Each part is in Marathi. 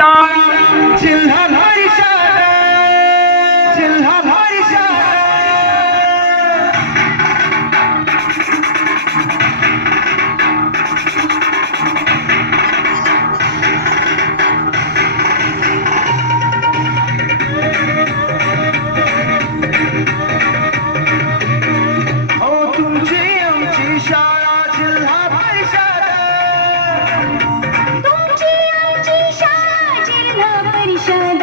शाळा जिल्हा परिषद जिल्हा परिषद हो तुमची आमची शाळा जिल्हा परिषद तुमची आमची शाळा जिल्हा परिषद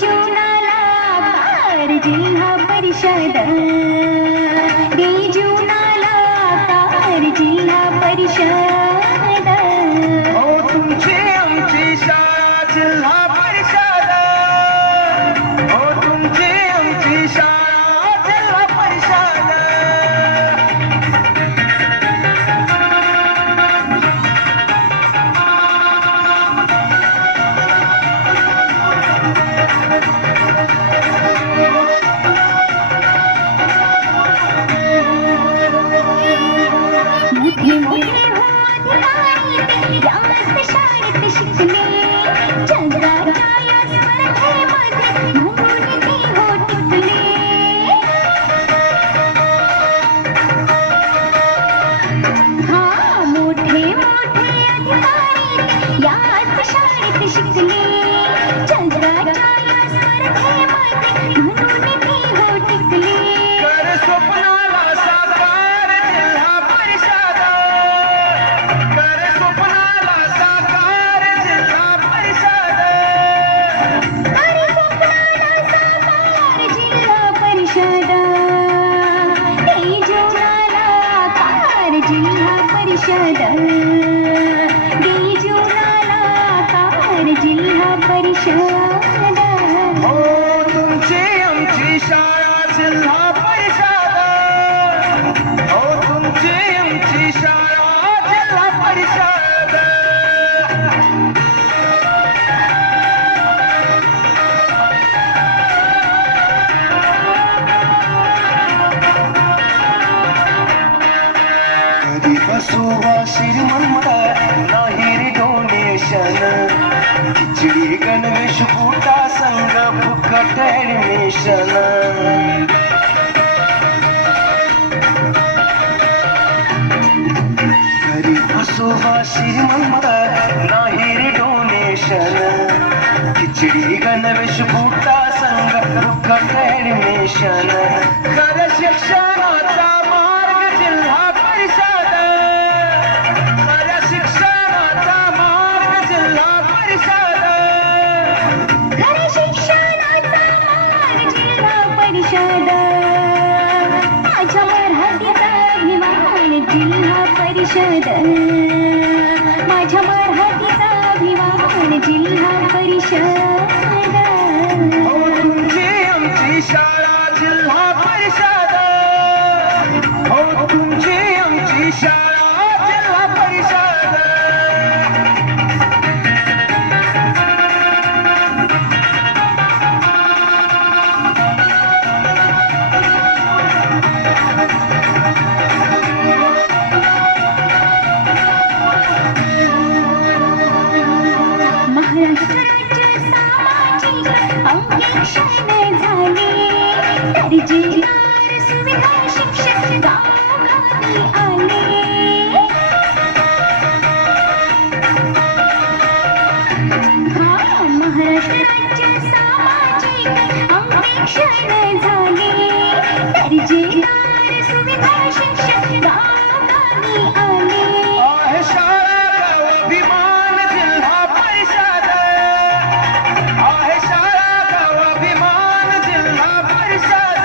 जीवनाला पार जिल्हा परिषद जीवनाला पार जिल्हा परिषद हो तुमची आमची शाळा जिल्हा परिषद हो तुमची आमची शाळा जिल्हा परिषद मोठे मोठे हो अधिकारी ते जास्त शाळेत शिकले जगाच्या या स्पर्धेमध्ये म्हणून ते हो टिकले हा मोठे मोठे अधिकारी ते याच शाळेत शिकले जगाच्या या स्पर्धेमध्ये म्हणून ते हो टिकले कर स्वप्नाला साकार जिल्हा परिषद कर स्वप्नाला साकार जिल्हा परिषद अरे स्वप्नाला साकार जिल्हा परिषद हे जीवनाला कार जिल्हा परिषद हे जीवनाला कार जिल्हा परिषद हो तुमची आमची शाळा जिल्हा परिषद हो तुमची आमची शाळा जिल्हा परिषद कधी बसुवा श्रीमंत नाही रे डोनेशन खिचडी गणवेश फुटा संघ फुकट ऍडमिशन घरी बसुवा श्रीमंत नाही रे डोनेशन खिचडी गणवेश फुटा संघ फुकट ऍडमिशन खरं शिक्षणाचा मार्ग जिल्हा परिषद खरं शिक्षणाचा मार्ग जिल्हा परिषद खरे शिक्षणाचा मार्ग जिल्हा परिषद माझ्या मराठीचा अभिमान जिल्हा परिषद माझ्या मराठीचा अभिमान जिल्हा परिषद हो तुमची आमची शाळा जिल्हा परिषद हो तुमची आमची शाळा जिल्हा परिषद महाराष्ट्र राज्य सामाजिक अंकेक्षण झाले दर्जेदार सुविधा शिक्षक गावोगावी आले हा महाराष्ट्र राज्य सामाजिक अंकेक्षण झाले दर्जेदार सुविधा शिक्षक गावोगावी आले आहे शाळा गाव अभिमान जिल्हा परिषद आहे शाळा गाव अभिमान जिल्हा परिषद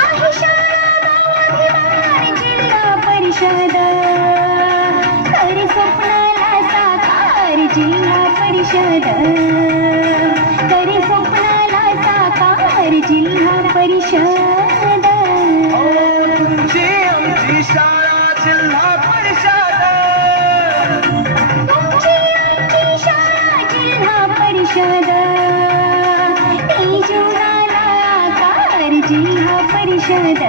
आहे शाळा गाव अभिमान जिल्हा परिषद खरे स्वप्नाला साकार जिल्हा परिषद खरे स्वप्नाला साकार जिल्हा परिषद हो तुमची आमची शाळा जिल्हा परिषद तुमची आमची शाळा जिल्हा परिषद ही जीवनाला कार जिल्हा परिषद